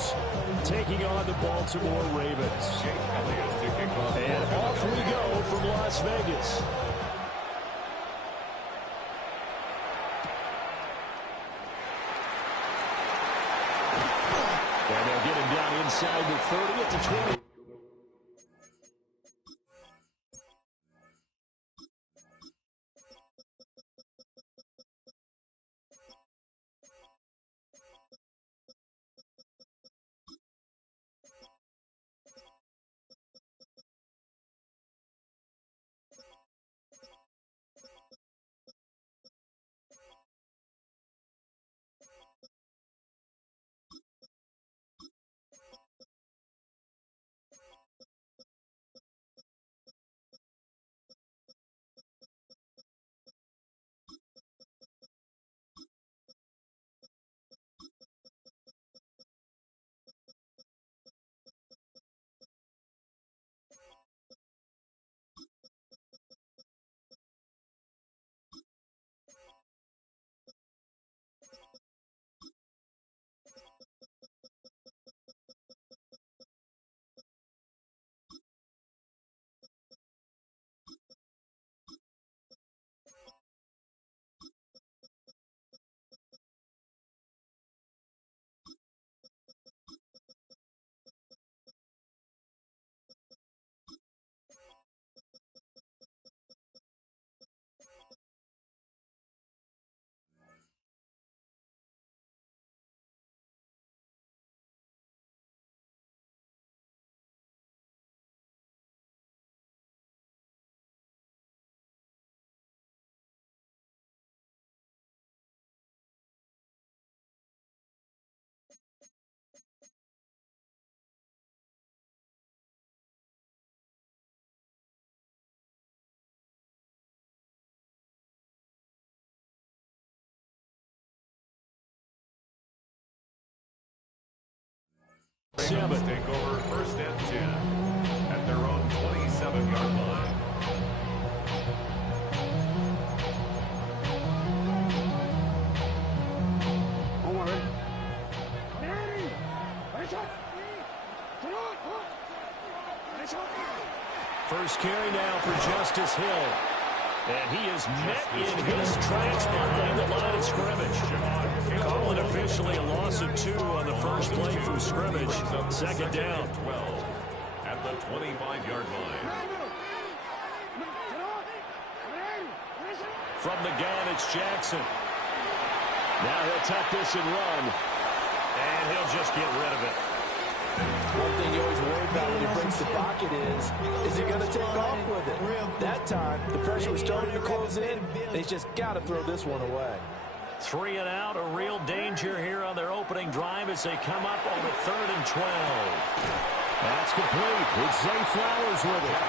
Eagles taking on the Baltimore Ravens. And off we go from Las Vegas. And they'll get him down inside the 30 at the 20. Ravens take over first and 10 at their own 27-yard line. First carry now for Justice Hill. And he is met in his tracks behind the line of scrimmage. Calling officially a loss of 2 on the first play from scrimmage. Second down. 12 at the 25-yard line. From the gun, it's Jackson. Now he'll tuck this and run. And he'll just get rid of it. One thing you always worry about when he breaks the pocket is he going to take off with it? That time, the pressure was starting to close in, and he's just got to throw this one away. 3 and out, a real danger here on their opening drive as they come up on the 3rd and 12. That's complete. It's Zay Flowers with it.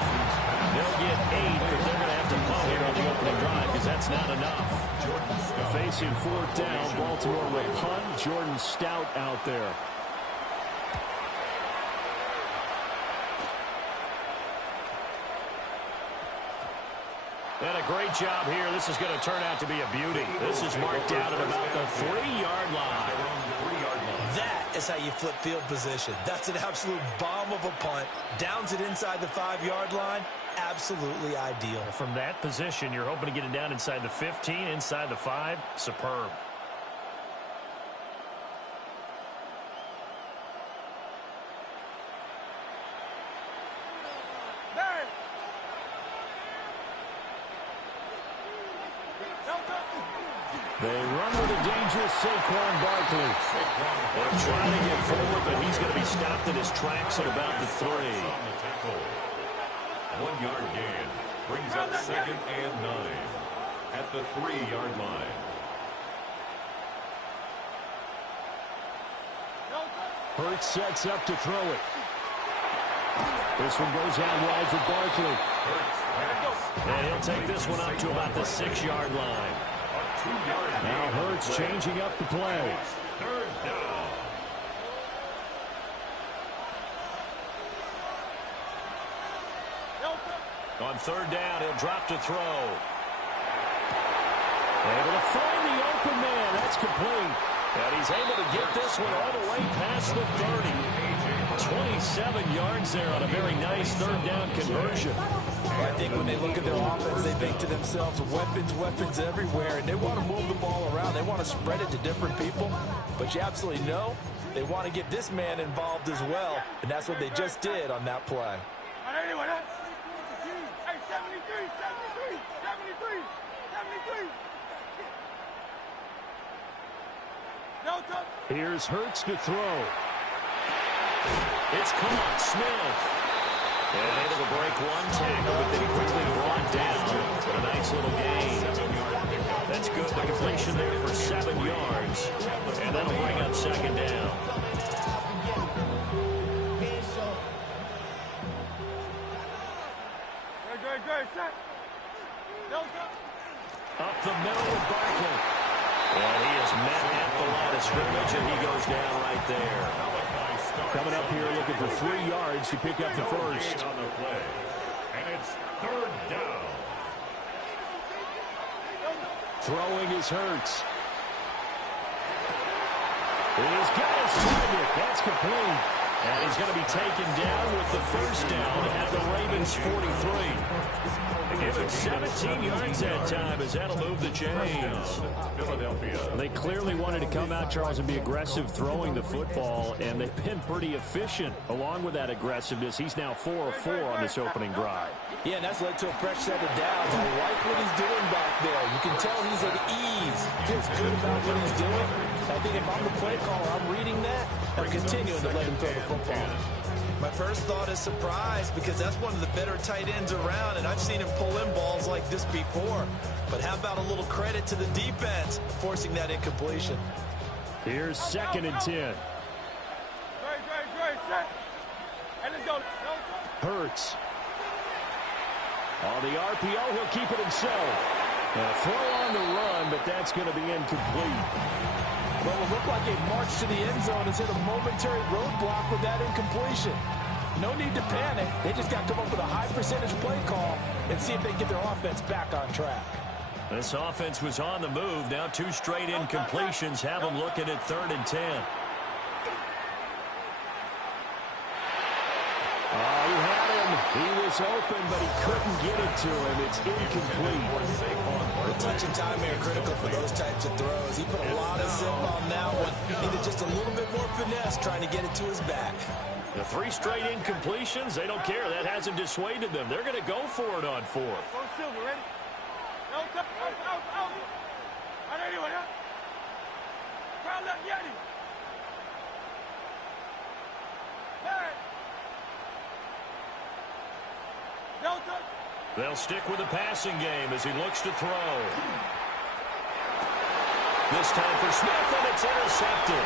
They'll get 8, but they're going to have to punt here on the opening drive because that's not enough. Facing 4th down, Baltimore will punt. Jordan Stout out there. And a great job here. This is going to turn out to be a beauty. This is marked out at about the 3-yard line. That is how you flip field position. That's an absolute bomb of a punt. Downs it inside the 5-yard line. Absolutely ideal. From that position, you're hoping to get it down inside the 15, inside the 5. Superb. They run with a dangerous Saquon Barkley. They're trying to get forward, but he's going to be stopped in his tracks at about the 3. 1-yard gain brings up 2nd and 9 at the 3-yard line. Hurts sets up to throw it. This one goes out wide for Barkley. And he'll take this one up to about the 6-yard line. Now Hurts changing up the play. 3rd down. On 3rd down, he'll drop to throw. Able to find the open man. That's complete. And he's able to get this one all the way past the 30. 27 yards there on a very nice third down conversion. I think when they look at their offense, they think to themselves, weapons, weapons everywhere, and they want to move the ball around. They want to spread it to different people, but you absolutely know they want to get this man involved as well, and that's what they just did on that play. Here's Hurts to throw. It's caught. Smith. And able to break one tackle, but then quickly brought down. A nice little gain. That's good. The completion there for 7 yards. And that'll bring up second down. Up the middle with Barkley. And he is met at the line of scrimmage, and he goes down right there. Coming up here looking for 3 yards to pick up the first. On the play. And it's third down. Throwing is Hurts. He's got his target. That's complete. And he's going to be taken down with the first down at the Ravens' 43. Give it 17 yards that time as that'll move the chains. Philadelphia. They clearly wanted to come out, Charles, and be aggressive throwing the football, and they've been pretty efficient along with that aggressiveness. He's now 4 of 4 on this opening drive. Yeah, and that's led to a fresh set of downs. I like what he's doing back there. You can tell he's at ease. Feels good about what he's doing. I think if I'm the play caller, I'm reading that. I'm continuing to let him throw the football. My first thought is surprise because that's one of the better tight ends around, and I've seen him pull in balls like this before. But how about a little credit to the defense forcing that incompletion? Here's 2nd and 10. Hurts. On the RPO, he'll keep it himself. A throw on the run, but that's going to be incomplete. Well, it looked like a march to the end zone has hit a momentary roadblock with that incompletion. No need to panic. They just got to come up with a high percentage play call and see if they can get their offense back on track. This offense was on the move. Now 2 straight incompletions have them looking at 3rd and 10. Oh, he had him. He was open, but he couldn't get it to him. It's incomplete. The touch and time here critical for those types of throws. He put a lot of zip on that one. Needed just a little bit more finesse trying to get it to his back. The 3 straight incompletions, they don't care. That hasn't dissuaded them. They're going to go for it on 4th. They'll stick with the passing game as he looks to throw. This time for Smith, and it's intercepted.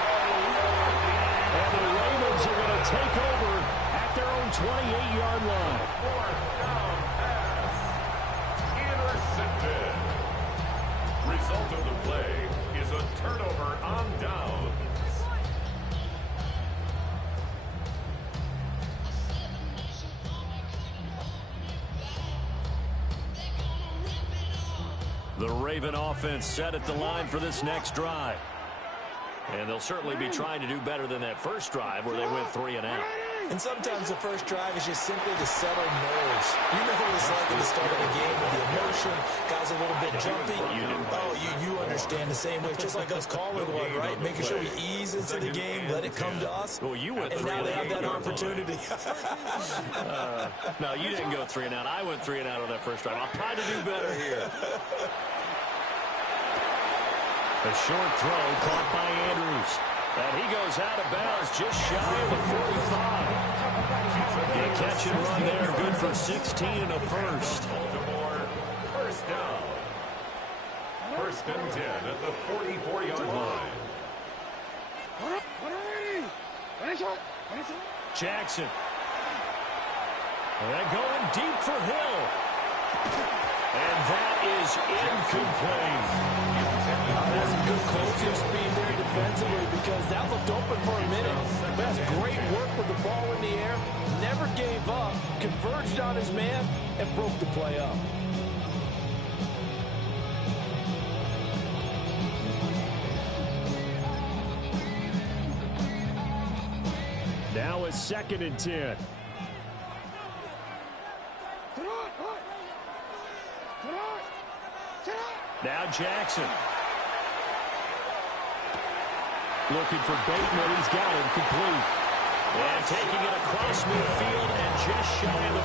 And the Ravens are going to take over at their own 28-yard line. Fourth down pass. Intercepted. Result of the play is a turnover on down. The Raven offense set at the line for this next drive. And they'll certainly be trying to do better than that first drive where they went 3 and out. And sometimes the first drive is just simply to settle nerves. You know what it's like at the start of a game with the emotion, guys a little bit jumpy. You understand the same way, just like us calling one, right? Making sure we ease into the game, let it come to us. Well, you went 3 and now and they have out. that opportunity. No, you didn't go 3 and out. I went 3 and out on that first drive. I'll try to do better here. A short throw caught by Andrews. And he goes out of bounds just shy of the 45. A catch and run there, good for 16 and a first. Baltimore, first down. 1st and 10 at the 44-yard line. Jackson. And going deep for Hill. And that is incomplete. That's some good closing speed there defensively because that looked open for a minute. That's great work with the ball in the air. Never gave up, converged on his man, and broke the play up. Now a 2nd and 10. Now Jackson. Looking for Bateman. He's got him complete. And taking it across midfield and just shy of the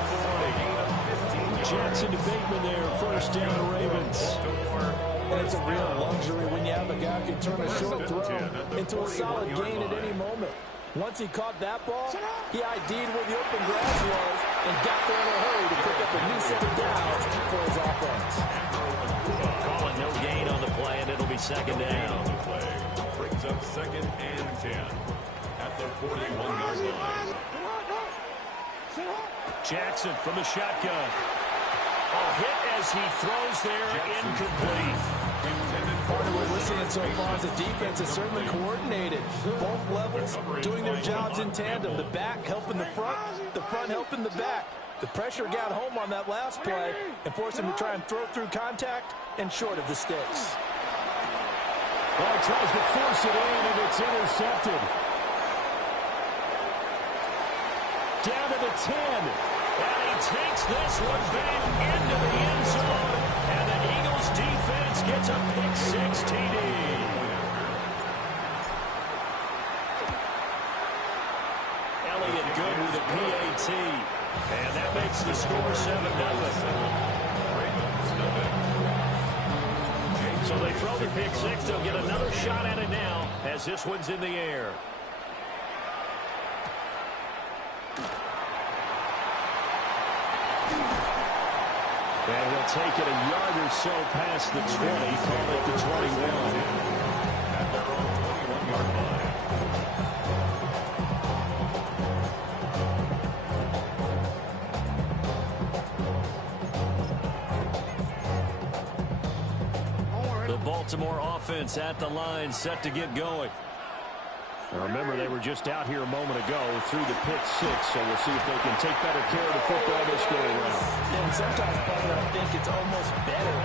40. Jackson to Bateman there. First down the Ravens. And it's a real luxury when you have a guy who can turn a short throw into a solid gain at any moment. Once he caught that ball, he ID'd where the open grass was and got there in a hurry to pick up a new set of downs for his offense. Calling no gain on the play, and it'll be 2nd down. Brings up 2nd and 10 at the 41-yard line. Jackson from the shotgun. Oh, hit as he throws there, incomplete. Part of what we're seeing so far is the defense is certainly coordinated. Both levels doing their jobs in tandem. The back helping the front helping the back. The pressure got home on that last play and forced him to try and throw through contact and short of the sticks. Well, he tries to force it in, and it's intercepted. Down to the 10. And he takes this one back into the end zone. And the Eagles defense gets a pick-6 TD. Elliott good with a PAT. And that makes the score 7-0. So they throw the pick-6. They'll get another shot at it now as this one's in the air. And he'll take it a yard or so past the 20, call it the 21. At their own 21-yard line. The Baltimore offense at the line, set to get going. Now remember, they were just out here a moment ago through the pick-6, so we'll see if they can take better care of the football this go around. And sometimes, partner, I think it's almost better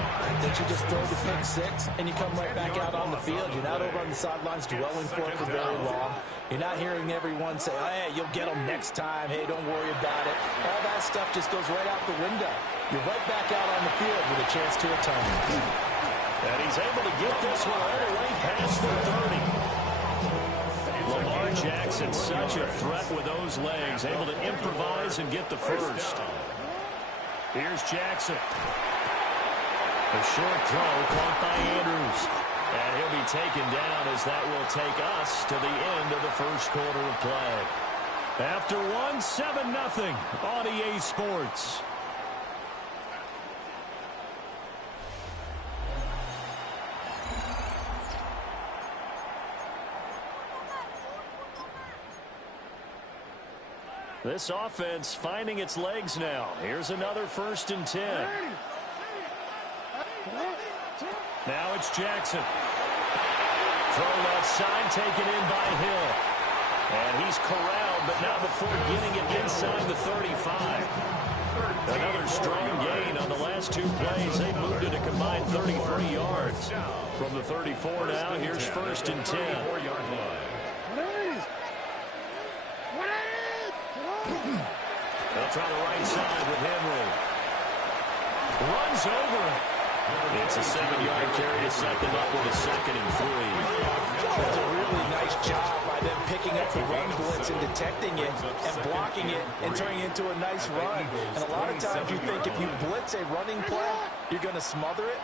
that you just throw the pick-6 and you come right back out on the field. You're not over on the sidelines dwelling for it for very long. You're not hearing everyone say, oh, hey, you'll get them next time. Hey, don't worry about it. All that stuff just goes right out the window. You're right back out on the field with a chance to atone. And he's able to get this one all the way past the 30. Lamar Jackson, such a threat with those legs, able to improvise and get the first. Here's Jackson. A short throw caught by Andrews. And he'll be taken down as that will take us to the end of the first quarter of play. After one, 7-0 on EA Sports. This offense finding its legs now. Here's another 1st and 10. Now it's Jackson. Throw left side, taken in by Hill. And he's corralled, but not before getting it inside the 35. Another strong gain on the last 2 plays. They moved it a combined 33 yards. From the 34 now, here's 1st and 10. They'll try the right side with Henry. Runs over it. It's a 7-yard carry to set them up with a 2nd and 3. That's a really nice job by them picking up the run blitz and detecting it and blocking it and turning it into a nice run. And a lot of times you think if you blitz a running play, you're going to smother it.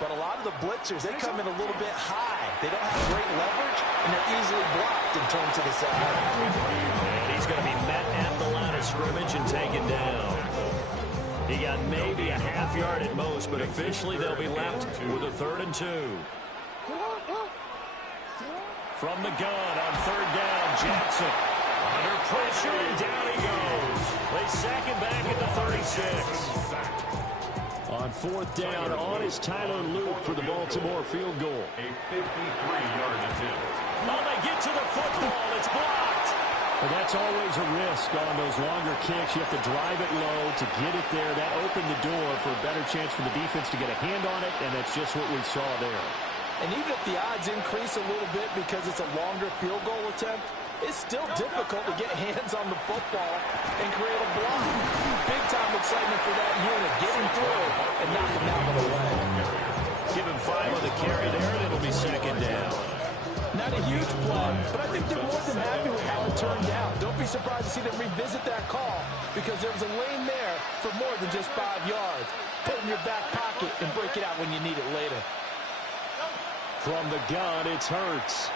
But a lot of the blitzers, they come in a little bit high. They don't have great leverage, and they're easily blocked and turned to the side. And he's going to be met at the line of scrimmage and taken down. He got maybe a half yard at most, but officially they'll be left with a 3rd and 2. From the gun on 3rd down, Jackson. Under pressure, and down he goes. They sack him back at the 36. On 4th down, on is Tyler Luke for the Baltimore field goal. A 53-yard attempt. Oh, they get to the football. It's blocked. Well, that's always a risk on those longer kicks. You have to drive it low to get it there. That opened the door for a better chance for the defense to get a hand on it, and that's just what we saw there. And even if the odds increase a little bit because it's a longer field goal attempt, it's still difficult to get hands on the football and create a block. Big-time excitement for that unit, getting through and knocking out of the way. Give him 5 on the carry there, and it'll be second down. Not a huge play, but I think they're more than happy with how it turned out. Don't be surprised to see them revisit that call because there was a lane there for more than just 5 yards. Put it in your back pocket and break it out when you need it later. From the gun, it's Hurts.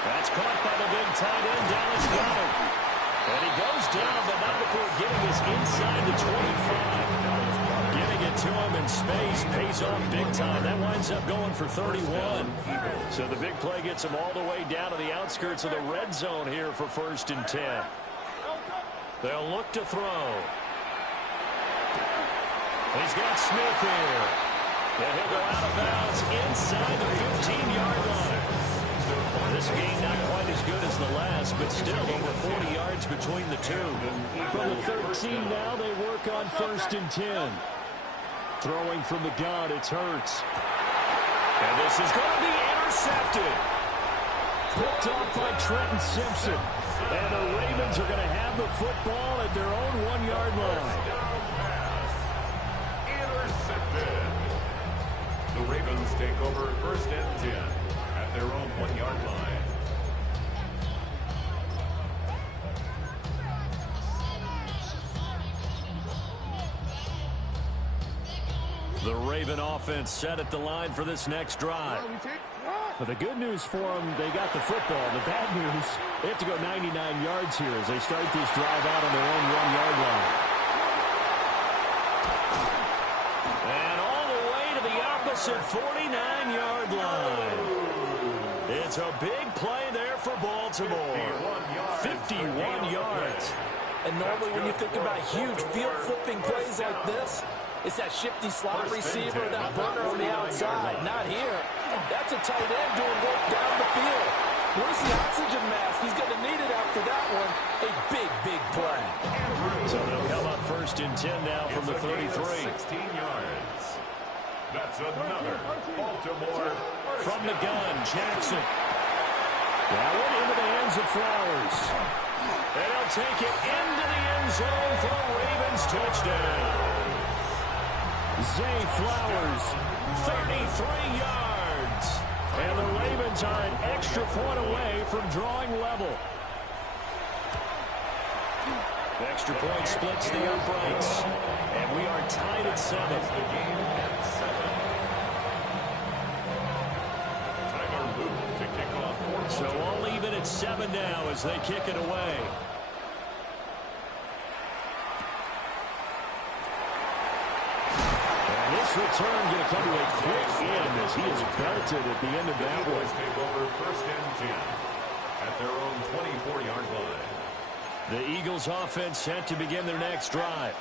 That's caught by the big tight end, Dallas Goedert. And he goes down, but not before getting us inside the 25. Giving it to him in space, pays off big time. That winds up going for 31. So the big play gets him all the way down to the outskirts of the red zone here for 1st and 10. They'll look to throw. He's got Smith here. And he'll go out of bounds inside the 15-yard line. This game not quite as good as the last, but still over 40 yards between the two. From the 13 now, they work on 1st and 10. Throwing from the gun, it's Hurts. And this is going to be intercepted. Picked off by Trenton Simpson. And the Ravens are going to have the football at their own 1-yard line. Intercepted. The Ravens take over 1st and 10 at their own 1-yard line. The Raven offense set at the line for this next drive. But the good news for them, they got the football. The bad news, they have to go 99 yards here as they start this drive out on their own 1-yard line. And all the way to the opposite 49-yard line. It's a big play there for Baltimore. 51 yards. And normally when you think about huge field-flipping plays like this, it's that shifty slot receiver, that burner on the outside. Not here. That's a tight end doing work down the field. Where's the oxygen mask? He's going to need it after that one. A big, big play. So they'll come up 1st and 10 now from the 33. 16 yards. That's another Baltimore. From the gun, Jackson. That one into the hands of Flowers. And he'll take it into the end zone for a Ravens touchdown. Zay Flowers, 33 yards. And the Ravens are an extra point away from drawing level. The extra point splits the uprights. And we are tied at 7. The game at 7. Tyler Luke to kick off. So all even at 7 now as they kick it away. This return going to come to a quick end as he is belted at the end of that one. Take over 1st and 10 at their own 24-yard line. The Eagles offense set to begin their next drive.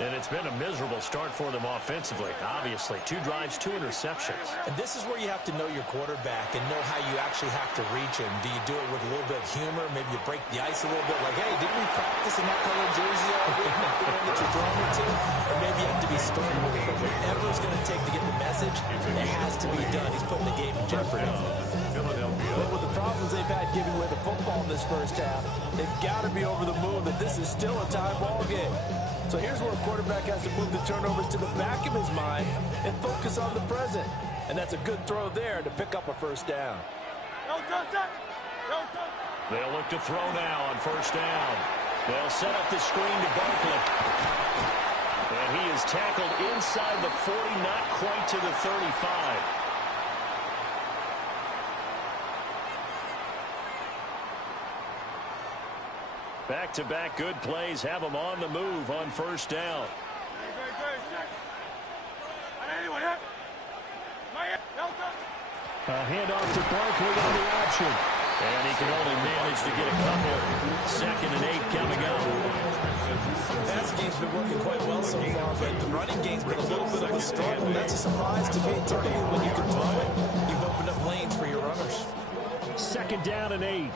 And it's been a miserable start for them offensively. Obviously, 2 drives, 2 interceptions. And this is where you have to know your quarterback and know how you actually have to reach him. Do you do it with a little bit of humor? Maybe you break the ice a little bit like, hey, didn't we practice in that color jersey all week? The one that you're throwing it to? Or maybe you have to be stern with it. But whatever it's going to take to get the message, it has to be done. He's putting the game in jeopardy. But with the problems they've had giving away the football in this first half, they've got to be over the moon that this is still a tie ball game. So here's where a quarterback has to move the turnovers to the back of his mind and focus on the present. And that's a good throw there to pick up a 1st down. They'll look to throw now on 1st down. They'll set up the screen to Barkley. And he is tackled inside the 40, not quite to the 35. Back-to-back good plays have them on the move on 1st down. A handoff to Barkley on the option. And he can only manage to get a couple. 2nd and 8 coming up. The pass game's been working quite well so far, but the running game's been a little bit of a struggle. That's a surprise to me. Typically, when you can throw it, you've opened up lanes for your runners. 2nd down and 8.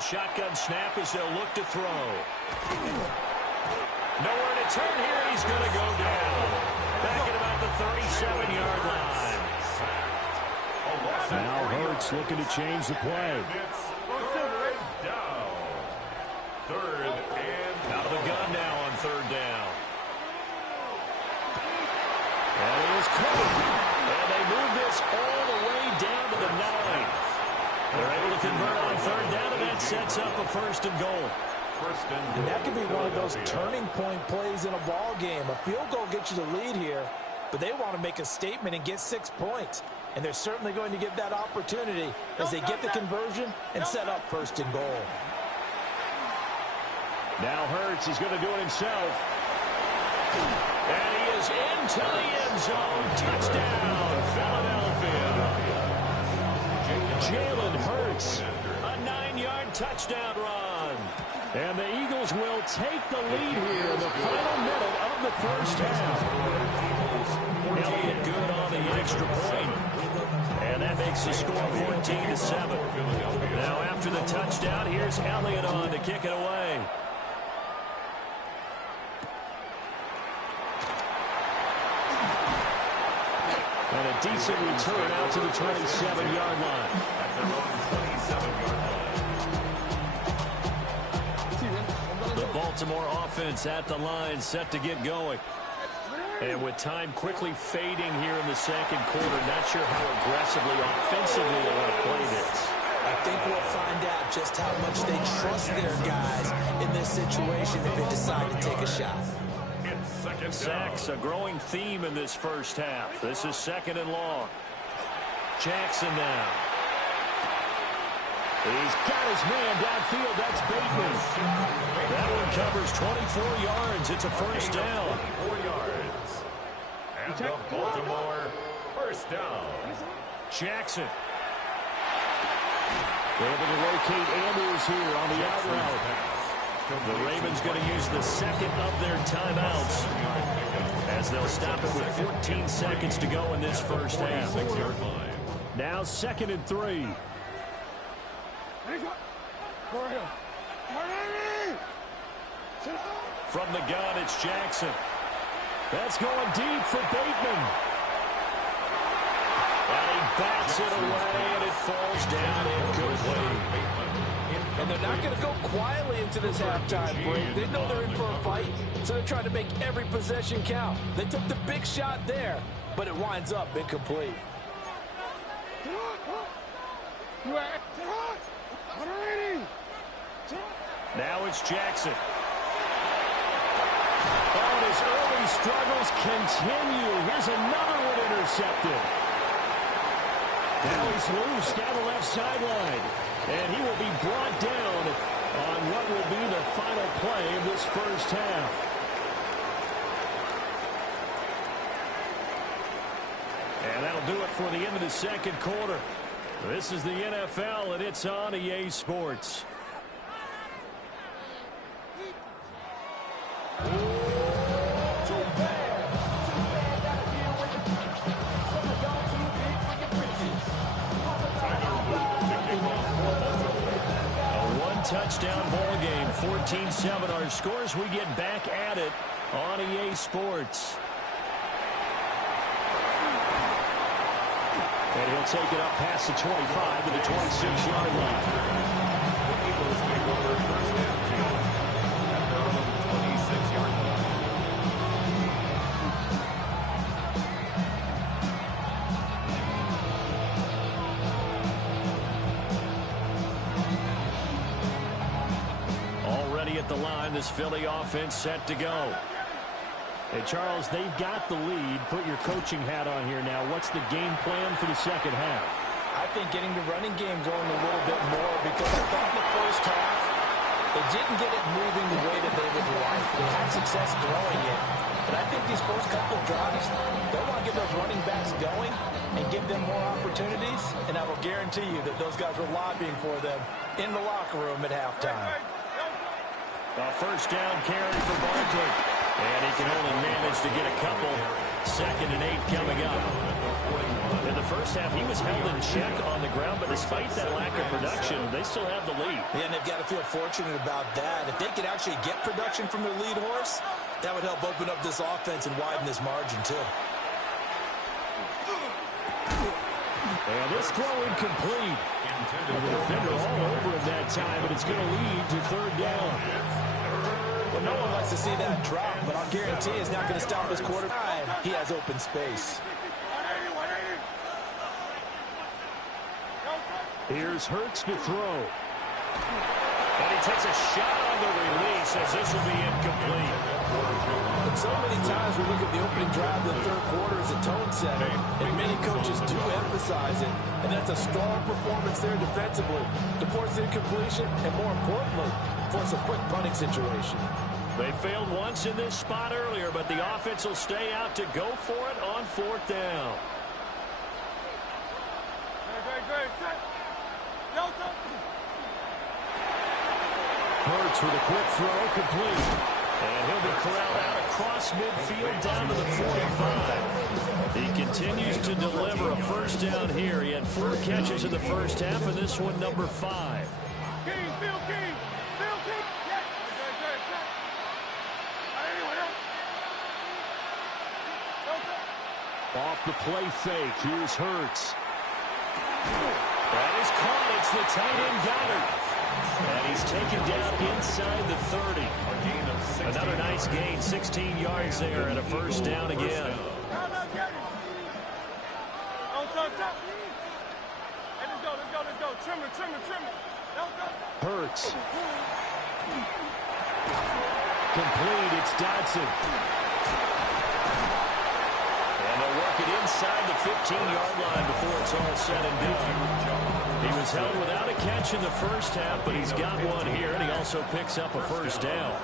a shotgun snap as they'll look to throw. Nowhere to turn here. He's going to go down. Back at about the 37-yard line. Now Hurts looking to change the play. It's third down. Third and out of the gun now on third down. That is caught. And they move this all the way down to the 9. They're able to convert on third down, and that sets up a first and goal. And that could be one of those turning point plays in a ball game. A field goal gets you the lead here, but they want to make a statement and get 6 points. And they're certainly going to give that opportunity as they get the conversion and set up first and goal. Now Hurts is going to do it himself. And he is into the end zone. Touchdown, Philadelphia. Jalen Hurts, a 9-yard touchdown run. And the Eagles will take the lead here in the final minute of the first half. Elliott good on the extra point. And that makes the score 14-7. Now after the touchdown, here's Elliott on to kick it away. And a decent return out to the 27-yard line. The Baltimore offense at the line, set to get going. And with time quickly fading here in the second quarter, not sure how aggressively, offensively they want to play this. I think we'll find out just how much they trust their guys in this situation if they decide to take a shot. Sacks, a growing theme in this first half. This is second and long. Jackson now. He's got his man downfield. That's Bateman. That one covers 24 yards. It's a first down. 24 yards. And the Baltimore first down. Jackson. They're able to locate Andrews here on the out route. The Ravens going to use the second of their timeouts as they'll stop it with 14 seconds to go in this first half. Now 2nd and 3. From the gun, it's Jackson. That's going deep for Bateman. And he bats it away, and it falls down incomplete. And they're not going to go quietly into this halftime break. They know they're in for a fight, so they're trying to make every possession count. They took the big shot there, but it winds up incomplete. Now it's Jackson. Oh, and his early struggles continue. Here's another one intercepted. Now he's loose down the left sideline. And he will be brought down on what will be the final play of this first half. And that'll do it for the end of the second quarter. This is the NFL, and it's on EA Sports. Touchdown ball game, 14-7 our scores. We get back at it on EA Sports. And he'll take it up past the 25 to the 26-yard line. The Eagles take over first down at their own 26-yard line. At the line, this Philly offense set to go. Hey, Charles, they've got the lead. Put your coaching hat on here now. What's the game plan for the second half? I think getting the running game going a little bit more, because I thought in the first half they didn't get it moving the way that they would like. They had success throwing it, but I think these first couple of drives, they want to get those running backs going and give them more opportunities, and I will guarantee you that those guys were lobbying for them in the locker room at halftime. A first down carry for Barkley. And he can only manage to get a couple. 2nd and 8 coming up. In the first half, he was held in check on the ground, but despite that lack of production, they still have the lead. Yeah, and they've got to feel fortunate about that. If they could actually get production from their lead horse, that would help open up this offense and widen this margin, too. And this throw incomplete. And the defender all over him that time, but it's going to lead to third down. Well, no one likes to see that drop, but I'll guarantee it's not going to stop his quarterback. He has open space. Here's Hurts to throw. And he takes a shot on the release as this will be incomplete. And so many times we look at the opening drive of the third quarter as a tone setter, and many coaches do emphasize it. And that's a strong performance there defensively to force incompletion and, more importantly, force a quick punting situation. They failed once in this spot earlier, but the offense will stay out to go for it on fourth down. Hurts with a quick throw, complete. And he'll be corralled out across midfield down to the 45. He continues to deliver a first down here. He had 4 catches in the first half, and this one number 5. Off the play fake, here's Hurts. That is caught. It's the tight end Goddard. And he's taken down inside the 30. Another nice gain, 16 yards there, and a first down again. Hurts. Complete, it's Dodson. And they'll work it inside the 15-yard line before it's all said and done. He was held without a catch in the first half, but he's got one here, and he also picks up a first down.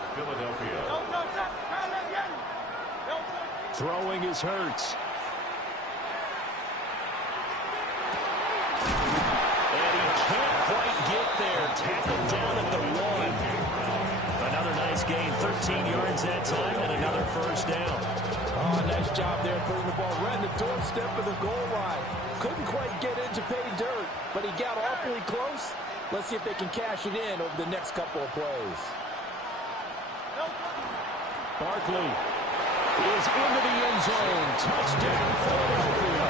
Throwing is Hurts. And he can't quite get there. Tackled down at the 1. Another nice gain, 13 yards that time, and another first down. Oh, nice job there putting the ball right in the doorstep of the goal line. Couldn't quite get in to pay dirt, but he got awfully close. Let's see if they can cash it in over the next couple of plays. Barkley is into the end zone. Touchdown, Philadelphia.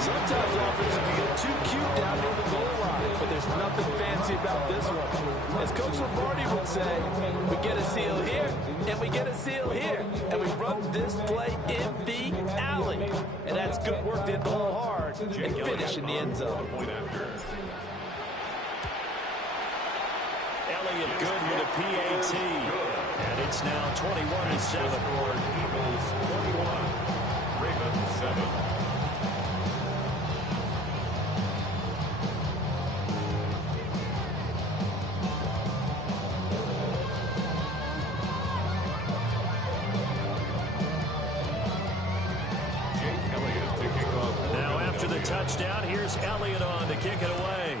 Sometimes offense can get too cute down near the goal line, but there's nothing fancy about this one. As Coach Lombardi would say, we get a seal here, and we get a seal here, and we run this play in the alley. And that's good work to hit the ball hard and finish in the end zone. Elliott good with a PAT. And it's now 21-7. Eagles 21, Ravens 7. Now after the touchdown, here's Elliott on to kick it away.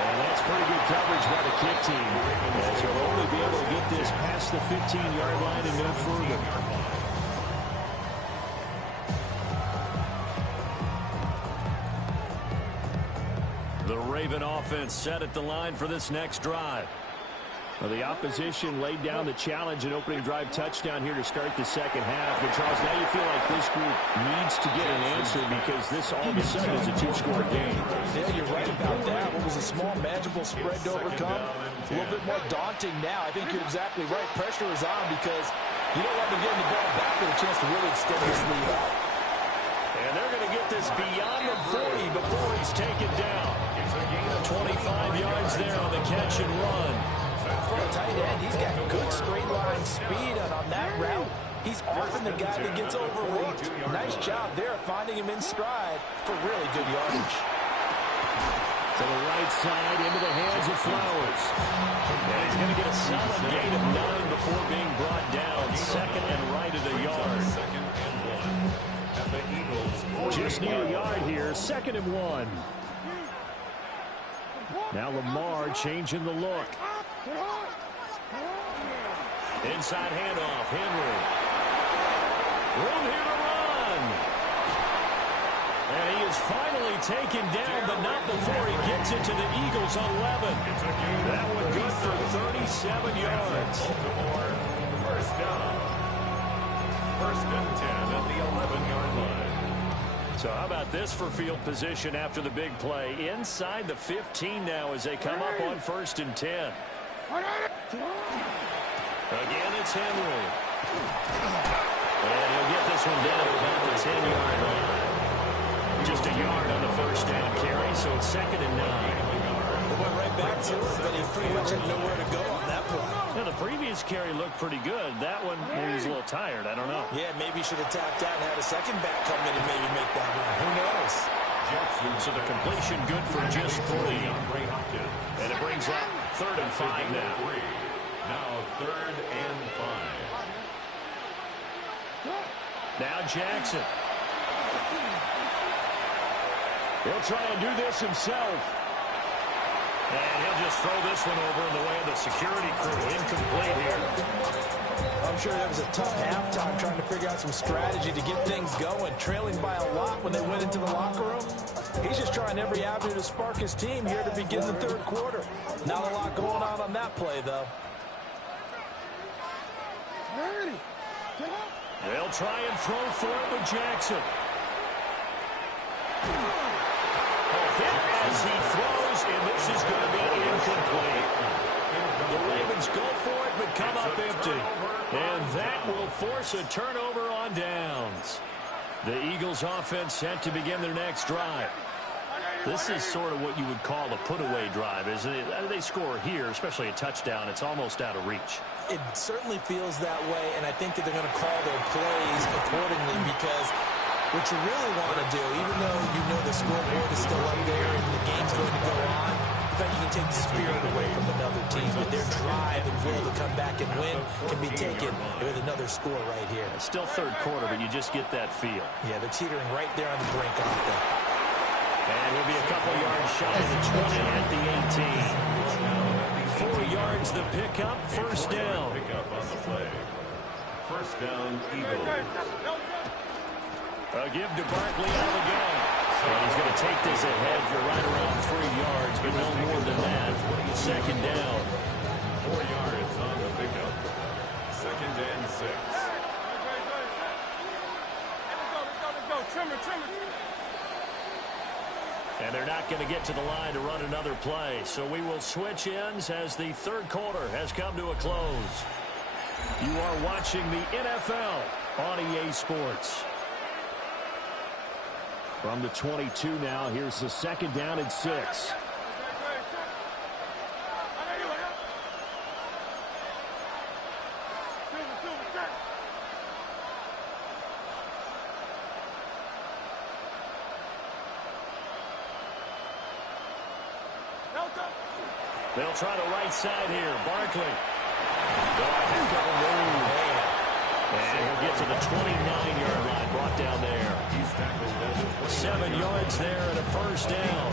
And that's pretty good coverage by the kick team, as he'll only be able to get this past the 15-yard line and no further. The Raven offense set at the line for this next drive. Well, the opposition laid down the challenge and opening drive touchdown here to start the second half. And, Charles, now you feel like this group needs to get an answer because this all of a sudden is a 2-score game. Yeah, you're right about that. What was a small, manageable spread to overcome? A little bit more daunting now. I think you're exactly right. Pressure is on because you don't want them getting the ball back with a chance to really extend this lead out. And they're going to get this beyond the 40 before he's taken down. 25 yards there on the catch and run. For a tight end, he's got good straight line speed, and on that route, he's often the guy that gets overlooked. Nice job there finding him in stride for really good yardage. To the right side, into the hands of Flowers. And he's going to get a solid gain of 9 before being brought down. Second and right at a yard. Just need a yard here. 2nd and 1. Now Lamar changing the look. Inside handoff, Henry. Room here to run. And he is finally taken down, but not before he gets it to the Eagles' 11. That one good for 37 yards. Baltimore, first down. First and 10 at the 11-yard line. So how about this for field position after the big play? Inside the 15 now as they come up on first and 10. Again, it's Henry. And he'll get this one down to about the 10-yard line. Just a yard on the first down carry, so it's 2nd and 9. They went right back to it, but he pretty much had nowhere to go on that point. Now, the previous carry looked pretty good. That one, maybe he's a little tired. I don't know. Yeah, maybe he should have tapped out and had a second back come in and maybe make that run. Who knows? So the completion good for just 3. And it brings up 3rd and 5 now. Now 3rd and 5. Now Jackson. He'll try and do this himself. And he'll just throw this one over in the way of the security crew. Incomplete here. I'm sure that was a tough halftime trying to figure out some strategy to get things going. Trailing by a lot when they went into the locker room. He's just trying every avenue to spark his team here to begin the 3rd quarter. Not a lot going on that play, though. They'll try and throw for it with Jackson. As he throws, and this is going to be incomplete. The Ravens go for it, but come up empty. And that will force a turnover on downs. The Eagles offense set to begin their next drive. This is sort of what you would call a put-away drive, isn't it? They score here, especially a touchdown. It's almost out of reach. It certainly feels that way, and I think that they're going to call their plays accordingly because what you really want to do, even though you know the scoreboard is still up there and the game's going to go on, in fact, you can take the spirit away from another team. But their drive and will to come back and win can be taken with another score right here. It's still 3rd quarter, but you just get that feel. Yeah, they're teetering right there on the brink, aren't they? And we'll be a couple yards shy of the 20 at the 18. 4 yards the pickup, first down. Pickup on the play. First down, Eagles. A give to Barkley out of the gun. And he's going to take this ahead for right around 3 yards, but no more than that. 2nd down. 4 yards on the pickup. 2nd and 6. Let's go. Trim it. And they're not going to get to the line to run another play. So we will switch ends as the 3rd quarter has come to a close. You are watching the NFL on EA Sports. From the 22 now, here's the 2nd down and 6. They'll try the right side here. Barkley. And he'll get to the 29-yard line, brought down there. 7 yards there and a first down.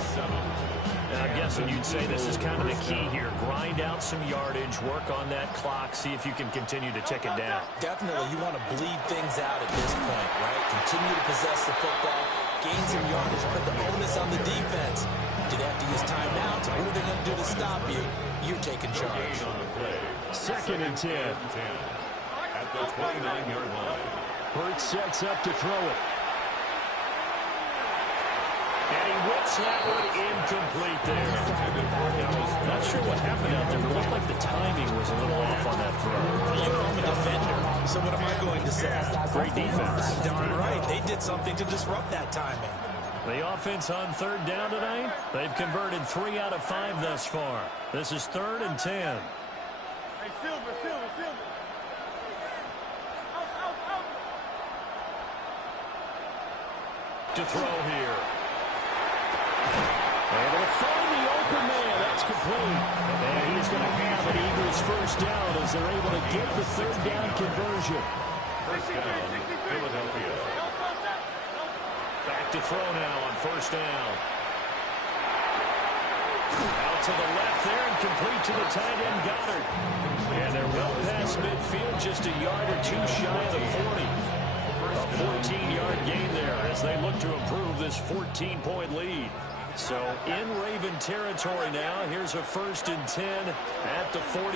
And I'm guessing you'd say this is kind of the key here. Grind out some yardage, work on that clock, see if you can continue to tick it down. Definitely, you want to bleed things out at this point, right? Continue to possess the football, gain some yardage, put the onus on the defense. Do they have to use timeouts? What are they going to do to stop you? You're taking charge. 2nd and 10. At the 29-yard line. Hurts sets up to throw it. And he whips that one incomplete there. Not sure what happened out there, but it looked like the timing was a little off on that throw. You know, I'm a defender, so what am I going to say? Great defense. Darn right. They did something to disrupt that timing. The offense on 3rd down tonight, they've converted 3 out of 5 thus far. This is 3rd and 10. Hey, Silver. To throw here. Able to find the open man. That's complete. And he's going to have an Eagles first down as they're able to get the 3rd down conversion. First down, Philadelphia. Back to throw now on first down. Out to the left there and complete to the tight end, Goddard. And they're well past midfield, just a yard or two shy of the 40. A 14-yard gain there as they look to improve this 14-point lead. So in Raven territory now, here's a 1st and 10 at the 41.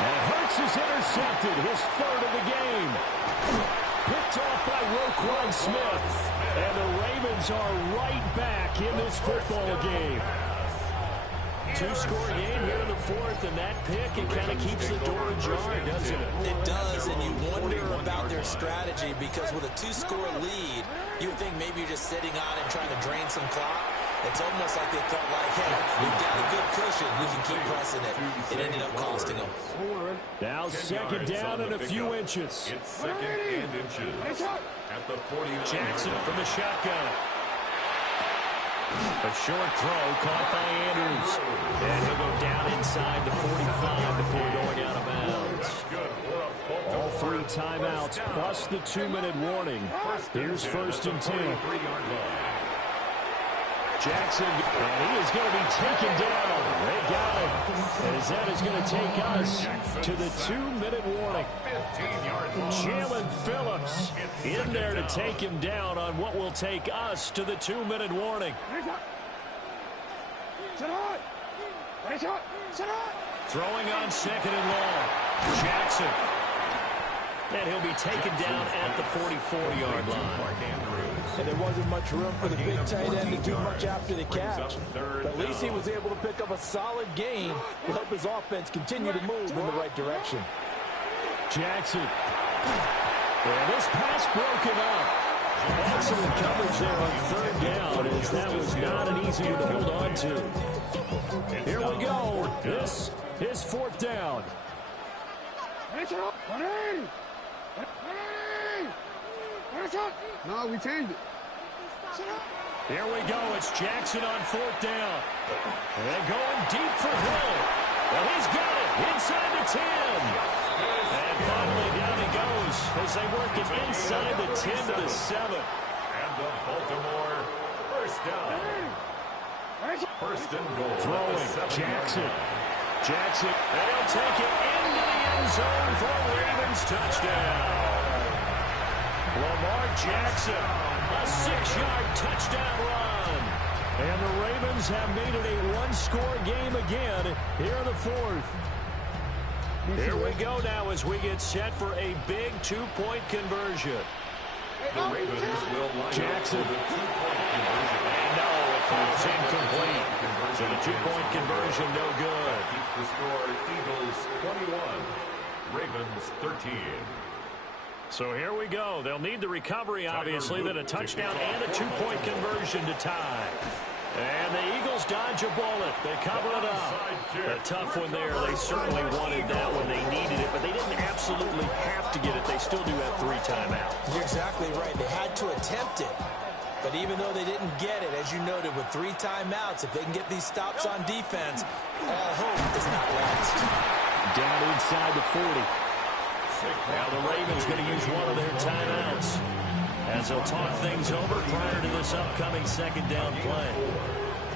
And Hurts is intercepted, his 3rd of the game. Picked off by Roquan Smith. And the Ravens are right back in this football game. 2-score game here in the 4th, and that pick, it kind of keeps the door ajar, doesn't it? It does, and you wonder about their strategy because with a 2-score lead, you would think maybe you're just sitting on it trying to drain some clock. It's almost like they felt like, hey, we've got a good cushion. We can keep pressing it. It ended up costing them. Now 2nd down and a few inches. It's 2nd and inches at the 49. Jackson from the shotgun. A short throw caught by Andrews. And he'll go down inside the 45 before going out of bounds. All 3 timeouts plus the 2-minute warning. Here's 1st and 10. Jackson, and he is going to be taken down. They got him. As that is going to take us to the 2-minute warning. Jalen Phillips in there to take him down on what will take us to the 2-minute warning. Throwing on 2nd and long. Jackson. And he'll be taken down at the 44-yard line. And there wasn't much room for the big tight end to do much after the catch. But at least he was able to pick up a solid gain to help his offense continue to move in the right direction. Jackson. And this pass broken up. Excellent coverage there on 3rd down, as that was not an easy one to hold on to. Here we go. This is 4th down. No, we changed it. Here we go. It's Jackson on 4th down. And going deep for Hill. Well, he's got it inside the 10. And finally down he goes as they work it inside the 10 to the 7. And the Baltimore 1st down. 1st and goal. Throwing Jackson. Jackson. And he'll take it into the end zone for a Ravens touchdown. Lamar Jackson, a 6-yard touchdown run. And the Ravens have made it a 1-score game again here in the 4th. Here we go now as we get set for a big 2-point conversion. The Ravens will line Jackson. up for the 2-point conversion. And no, it falls incomplete. So the 2-point conversion no good. Keeps the score Eagles 21, Ravens 13. So here we go. They'll need the recovery, obviously, then a touchdown and a 2-point conversion to tie. And the Eagles dodge a bullet. They cover it up. A tough one there. They certainly wanted that when they needed it, but they didn't absolutely have to get it. They still do have 3 timeouts. You're exactly right. They had to attempt it. But even though they didn't get it, as you noted, with 3 timeouts, if they can get these stops on defense, all hope is not lost. Down inside the 40. Now the Ravens going to use one of their timeouts as they'll talk things over prior to this upcoming 2nd down play.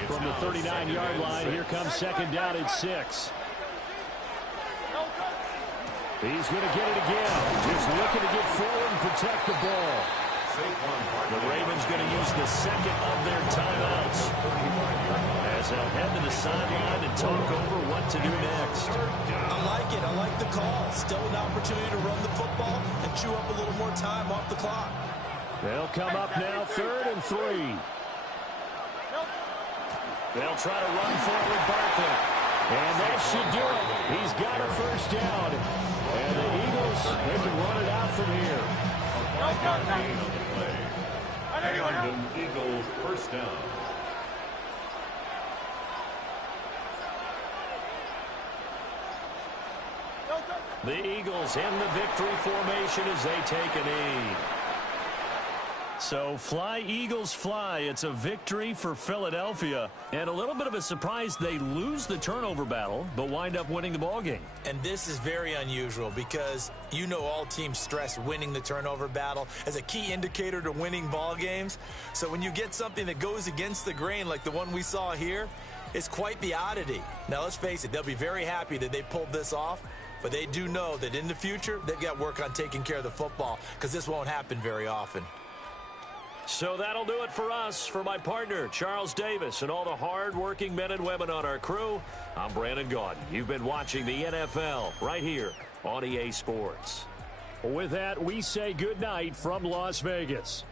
From the 39-yard line, here comes 2nd down at 6. He's going to get it again. Just looking to get forward and protect the ball. The Ravens going to use the 2nd of their timeouts as they'll head to the sideline and talk over what to do next. I like it. I like the call. Still an opportunity to run the football and chew up a little more time off the clock. They'll come up now 3rd and 3. They'll try to run forward Barkley. And that should do it. He's got a 1st down. And the Eagles, they can run it out from here. And Eagles 1st down. The Eagles in the victory formation as they take a knee. So fly, Eagles, fly. It's a victory for Philadelphia. And a little bit of a surprise, they lose the turnover battle, but wind up winning the ball game. And this is very unusual because you know all teams stress winning the turnover battle as a key indicator to winning ball games. So when you get something that goes against the grain like the one we saw here, it's quite the oddity. Now, let's face it, they'll be very happy that they pulled this off, but they do know that in the future, they've got work on taking care of the football because this won't happen very often. So that'll do it for us. For my partner, Charles Davis, and all the hard-working men and women on our crew, I'm Brandon Gaudin. You've been watching the NFL right here on EA Sports. With that, we say goodnight from Las Vegas.